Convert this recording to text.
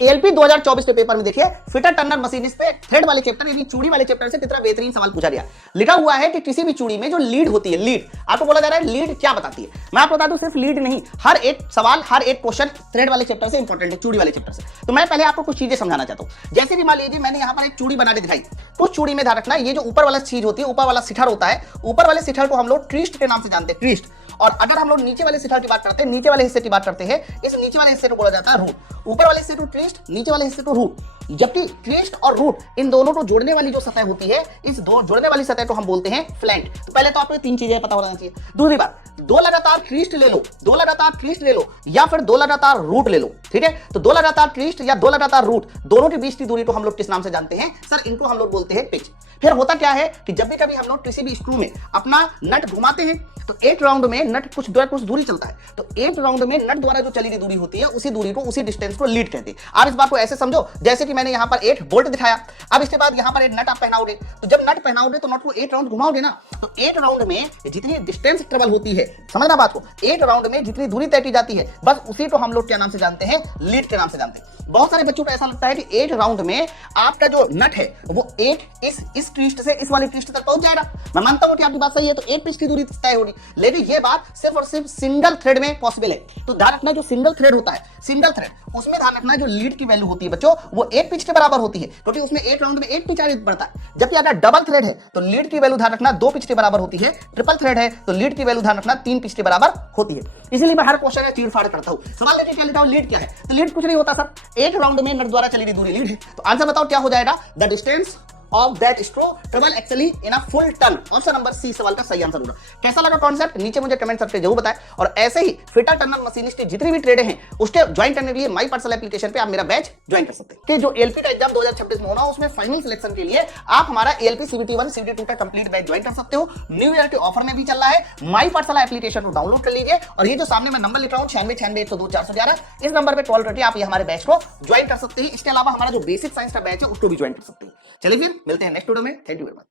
ALP 2024 के paper में देखिए फिटर टर्नर मशीनिस्ट पे थ्रेड वाले चैप्टर यानी चूड़ी वाले चैप्टर से कितना बेहतरीन सवाल पूछा गया। लिखा हुआ है कि किसी भी चूड़ी में जो लीड होती है, लीड आपको बोला जा रहा है लीड क्या बताती है। मैं आपको बता दूं सिर्फ लीड नहीं, हर एक सवाल हर एक क्वेश्चन थ्रेड वाले चैप्टर से इंपॉर्टेंट है, चूड़ी वाले चैप्टर से। तो मैं पहले आपको कुछ चीजें समझाना चाहता हूं। जैसे कि मान लीजिए मैंने यहां पर एक चूड़ी बना के दिखाई, उस चूड़ी में ध्यान रखना ये जो ऊपर वाला चीज होती है, ऊपर वाला सिठर होता है, ऊपर वाले सिठर को हम लोग ट्विस्ट के नाम से जानते हैं, ट्विस्ट। और अगर हम लोग नीचे वाले सिठर की बात करते हैं, नीचे वाले हिस्से की बात करते हैं, इस नीचे वाले हिस्से को बोला जाता है रूट। ऊपर वाले हिस्से को ट्विस्ट, नीचे वाले हिस्से को रूट। जबकि ट्विस्ट और रूट इन दोनों को जोड़ने वाली जो सतह होती है, इस दो जोड़ने वाली सतह को हम बोलते हैं फ्लैंक। तो पहले तो आपको तीन चीजें पता होना चाहिए। दूसरी बात, दो लगातार ट्विस्ट ले लो, दो लगातार ट्विस्ट ले लो या फिर दो लगातार रूट ले लो, ठीक है। तो दो लगातार ट्विस्ट या दो लगातार रूट दोनों के बीच की दूरी को हम लोग किस नाम से जानते हैं सर? इनको हम लोग बोलते हैं पिच। फिर होता क्या है कि जब भी कभी हम लोग किसी भी स्क्रू में अपना नट घुमाते हैं तो एक राउंड में नट कुछ दूरी चलता है, तो एक राउंड में नट द्वारा जो चली गई दूरी होती है उसी दूरी को, उसी डिस्टेंस को लीड कहते हैं। आप इस बात को ऐसे समझो जैसे कि मैंने यहां पर 8 बोल्ट दिखाया, अब इसके बाद यहां पर एक नट आप पहनाओगे, तो जब नट पहनाओगे तो नट को 8 राउंड घुमाओगे ना, तो 8 राउंड में जितनी डिस्टेंस ट्रेवल होती है, समझना बात को, 8 राउंड में जितनी दूरी तय की जाती है बस उसी को हम लोग क्या नाम से जानते हैं? लीड के नाम से जानते हैं। बहुत सारे बच्चों को ऐसा लगता है कि 8 राउंड में आपका जो नट है वो 8 इस ट्विस्ट से इस वाले ट्विस्ट तक पहुंच जाएगा। मैं मानता हूं कि आपकी बात सही है, तो 8 पिच की दूरी तय होगी, लेकिन ये बात सिर्फ और सिर्फ सिंगल थ्रेड में पॉसिबल है। तो ध्यान रखना जो सिंगल थ्रेड होता है, सिंगल थ्रेड, उसमें ध्यान रखना जो लीड की वैल्यू होती है बच्चों वो 8 पिच के बराबर होती है, क्योंकि उसमें 8 राउंड में 8 पिच आगे बढ़ता है। जबकि अगर डबल थ्रेड है तो लीड की वैल्यू ध्यान रखना 2 पिच के बराबर होती है, ट्रिपल थ्रेड है तो लीड की वैल्यू ध्यान रखना 3 पिच के बराबर होती है। इसलिए मैं हर क्वेश्चन में चीड़ फाड़ करता हूं। सवाल लेके क्या लेता हूं, लीड क्या है? तो लीड कुछ नहीं होता सर, 8 राउंड में नट द्वारा चली गई दूरी लीड है। तो आंसर बताओ क्या हो जाएगा? The distance of that straw travel actually in a full ton। Option number C सवाल का सही आंसर होगा। कैसा लगा कॉन्सेप्ट नीचे मुझे कमेंट सेक्शन पे जरूर बताएं, और ऐसे ही फिटर टर्नर मशीनिस्ट के जितनी भी ट्रेडें हैं उसके ज्वाइन करने के लिए माई पर्सनल एप्लीकेशन पे आप मेरा बैच ज्वाइन कर सकते हैं। कि जो एएलपी का एग्जाम 2026 में होना उसमें फाइनल सिलेक्शन के लिए आप हमारा एएलपी सीबीटी 1 सीबीटी 2 का कंप्लीट बैच ज्वाइन कर सकते हो। न्यू ईयर के ऑफर में भी चल रहा है। माई पर्सनल एप्लीकेशन को डाउनलोड कर लीजिए, और ये जो सामने मैं नंबर लिख रहा हूं 9696102411, इस नंबर पे कॉल करके आप ये हमारे बैच को ज्वाइन कर सकते हैं। इसके अलावा हमारा जो बेसिक साइंस का बैच है उसको भी ज्वाइन कर सकते हैं। चलिए फिर मिलते हैं नेक्स्ट वीडियो में। Thank you very much.